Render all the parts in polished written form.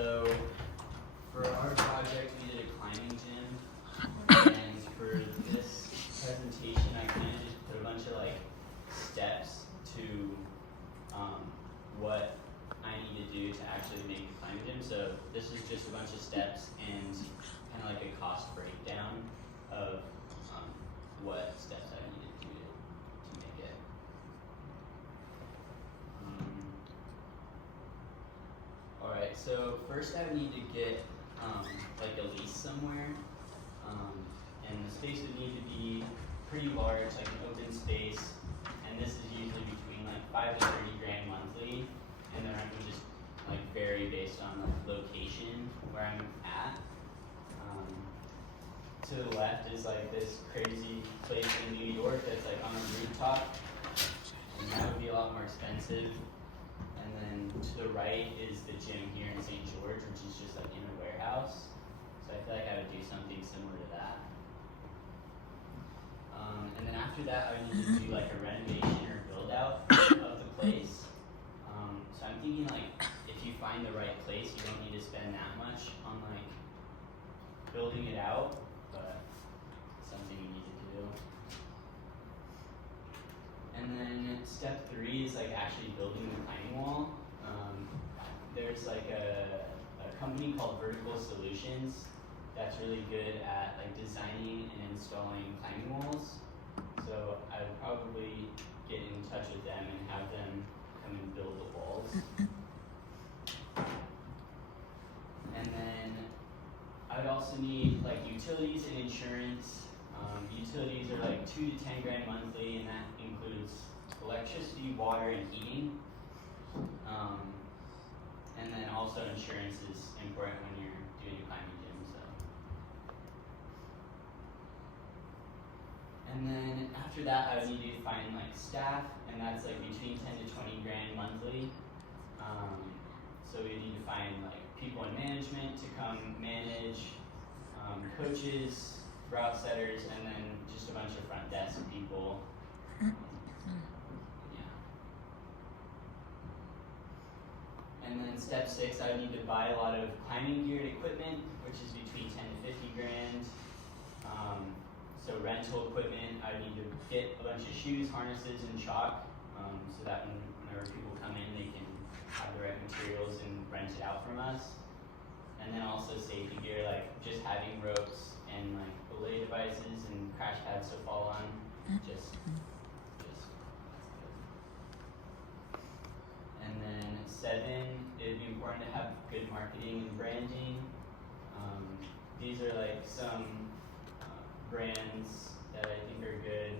So for our project, we did a climbing gym, and for this presentation, I kind of just put a bunch of like steps to what I need to do to actually make a climbing gym. So this is just a bunch of steps and kind of like a cost breakdown of what steps I need to do to make it. Alright, so first I would need to get like a lease somewhere, and the space would need to be pretty large, like an open space, and this is usually between like 5 to 30 grand monthly, and the rent would just like vary based on the location where I'm at. To the left is like this crazy place in New York that's like on a rooftop, and that would be a lot more expensive. And then to the right is the gym here in St. George, which is just like in a warehouse. So I feel like I would do something similar to that. And then after that, I would need to do like a renovation or build out of the place. So I'm thinking like if you find the right place, you don't need to spend that much on like building it out, but it's something you need to do. And then step 3 is like actually building the climbing wall. There's like a company called Vertical Solutions that's really good at like designing and installing climbing walls. So I would probably get in touch with them and have them come and build the walls. And then I would also need like utilities and insurance. Utilities are like 2 to 10 grand monthly, and that includes electricity, water, and heating. And then also insurance is important when you're doing a climbing gym. So. And then after that, I would need to find like staff, and that's like between 10 to 20 grand monthly. So we need to find like people in management to come manage, coaches, route setters, and then just a bunch of front desk people. And then step 6, I would need to buy a lot of climbing gear and equipment, which is between 10 to 50 grand. So rental equipment, I would need to get a bunch of shoes, harnesses, and chalk, so that whenever people come in, they can have the right materials and rent it out from us. And then also safety gear, like just having ropes and like belay devices and crash pads to fall on. Just. And then 7, it would be important to have good marketing and branding. These are like some brands that I think are good.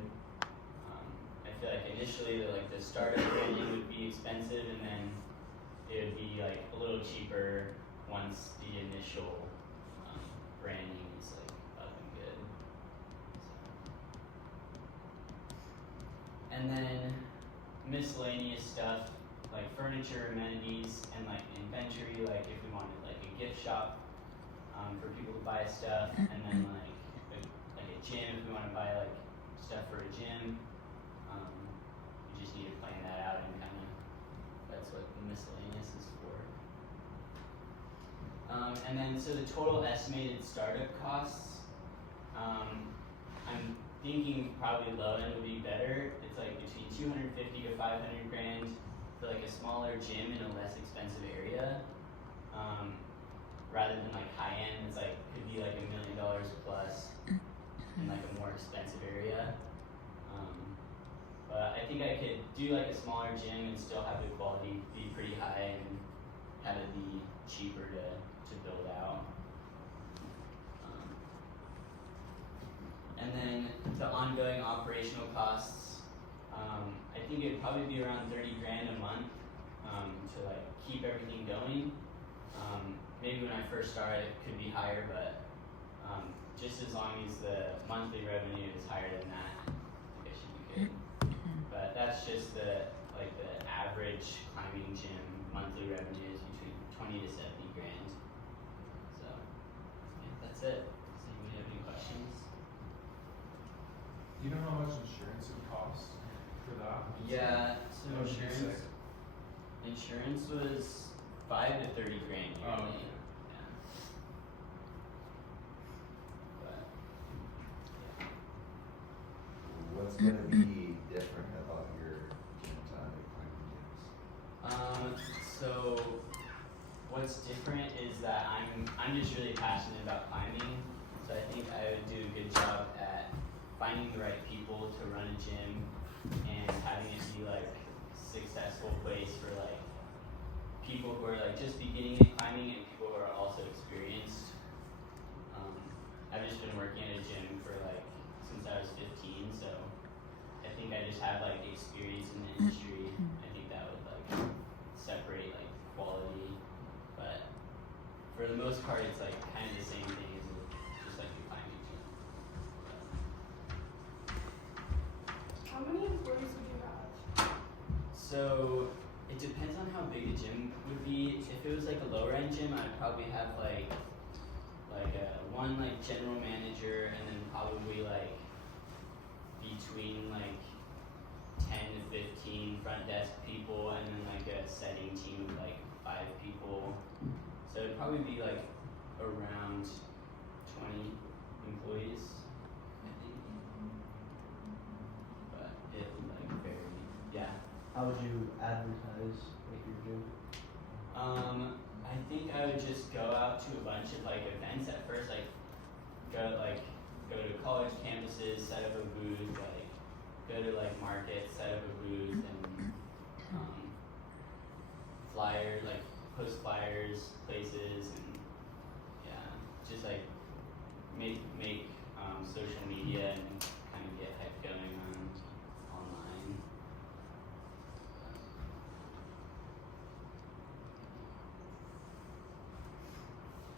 I feel like initially the startup branding would be expensive, and then it would be like a little cheaper once the initial branding is like up and good. So. And then miscellaneous stuff like furniture, amenities, and like inventory, like if we wanted like a gift shop for people to buy stuff, and then like a gym if we want to buy like stuff for a gym. We just need to plan that out, and kind of that's what the miscellaneous is for. And then so the total estimated startup costs, I'm thinking probably low end would be better. It's like between 250 to 500 grand for like a smaller gym in a less expensive area, rather than like high end. It's like could be like $1 million plus in like a more expensive area. But I think I could do like a smaller gym and still have the quality be pretty high and have it be cheaper to build out. And then the ongoing operational costs, I think it'd probably be around 30 grand a month to like keep everything going. Maybe when I first started it could be higher, but just as long as the monthly revenue is higher than that, I think I should be good. But that's just the average climbing gym monthly revenue is between 20 to 70 grand. So yeah, that's it. Does anybody have any questions? Do you know how much insurance it costs for that? Yeah, so What would you say? insurance was 5 to 30 grand yearly. Oh, okay. Yeah. But yeah. What's gonna be different about your gym time at climbing gyms? So what's different is that I'm just really passionate about climbing, so I think I would do a good job at finding the right people to run a gym and having it be like a successful place for like people who are like just beginning in climbing and people who are also experienced. I've just been working at a gym for like since I was 15, so I think I just have like experience in the industry. I think that would like separate like quality, but for the most part, it's like kind of the same thing as just like a climbing gym. How many employees would you have? So it depends on how big the gym would be. If it was like a lower end gym, I'd probably have like one like general manager and then probably like between like 10 to 15 front desk people and then like a setting team of like 5 people. So it'd probably be like around 20 employees, I think. But it would like vary. Yeah. How would you advertise like your gym? I think I would just go out to a bunch of like events at first, like go to college campuses, set up a booth, like go to like markets, set up a booth, and flyers, like post flyers, places, and yeah, just like make social media and kind of get hype going on online.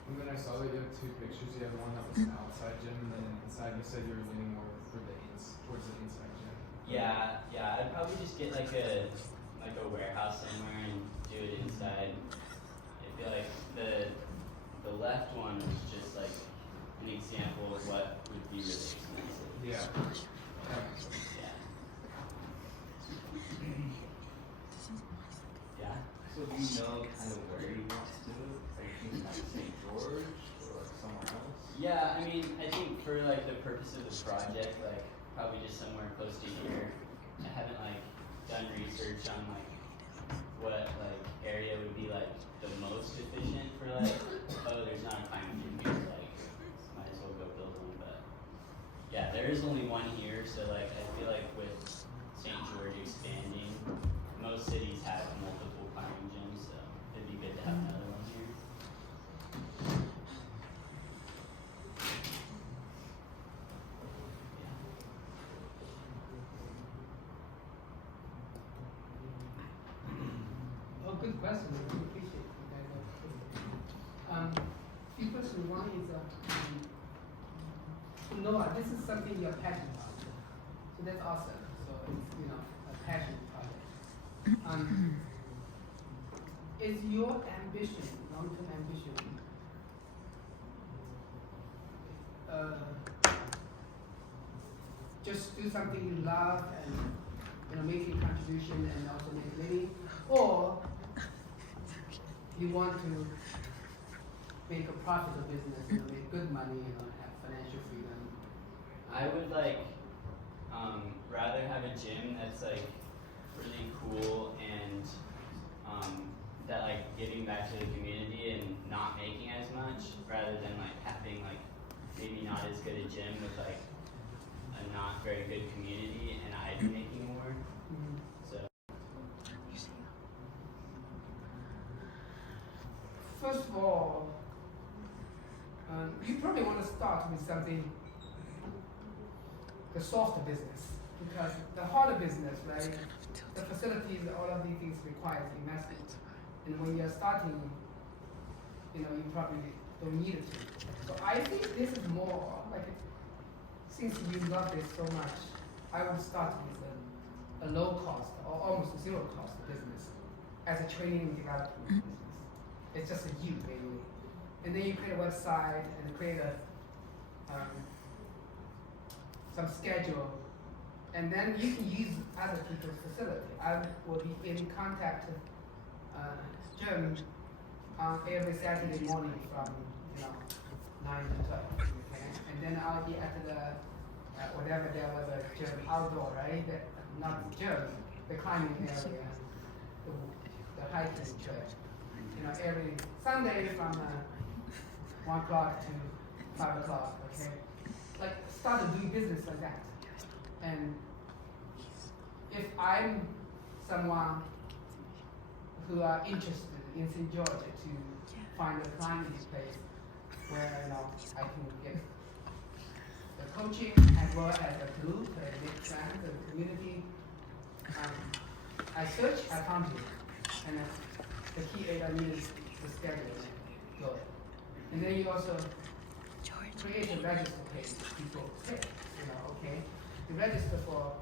And then I saw that you have two pictures. You have one that was an outside gym, and then inside you said you were leaning more for towards the inside gym. Yeah, I'd probably just get like a warehouse somewhere and do it inside. I feel like the left one was just like an example of what would be really expensive. Yeah. That makes sense. Yeah. Yeah. So do you know kind of where you want to do it? Are you thinking like St. George or like somewhere else? Yeah, I mean, I think for like the purpose of the project, like probably just somewhere close to here. I haven't like done research on like what like area would be like the most efficient for like, oh, there's not a climbing gym here, like might as well go build one. But yeah, there is only one here, so like I feel like with St. George expanding, most cities have multiple climbing gyms, so it'd be good to have another one here. Oh, good question. I really appreciate you guys. Few questions. One is, Noah, this is something you're passionate about. So that's awesome. So it's, a passion project. Is your ambition, long-term ambition, just do something you love and, make a contribution and also make a living, or you want to make a profitable business, make good money, have financial freedom? I would like rather have a gym that's like really cool and that like giving back to the community and not making as much, rather than like having like maybe not as good a gym with like a not very good community and I'd be making more. So First of all, you probably want to start with something, the softer business, because the harder business, right? The facilities, all of these things requires investment, and when you're starting, you probably don't need it to. So I think this is more like, since you love this so much, I would start with a low cost or almost zero cost business as a training and development business. It's just a you, basically. And then you create a website and create some schedule, and then you can use other people's facility. I will be in contact with Jim every Saturday morning from 9 to 12. Okay, and then I'll be at the whatever there was a gym outdoor, right? Not gym, the climbing area, the hiking trail. Every Sunday from 1 o'clock to 5 o'clock. Okay, like start to do business like that. And if I'm someone who are interested in St. George to find a climbing place where I can get the coaching as well as a group, a big friends, a community. I search, I found you, and the key is I needed the schedule and go. And then you also create a register page. People say, okay, you register for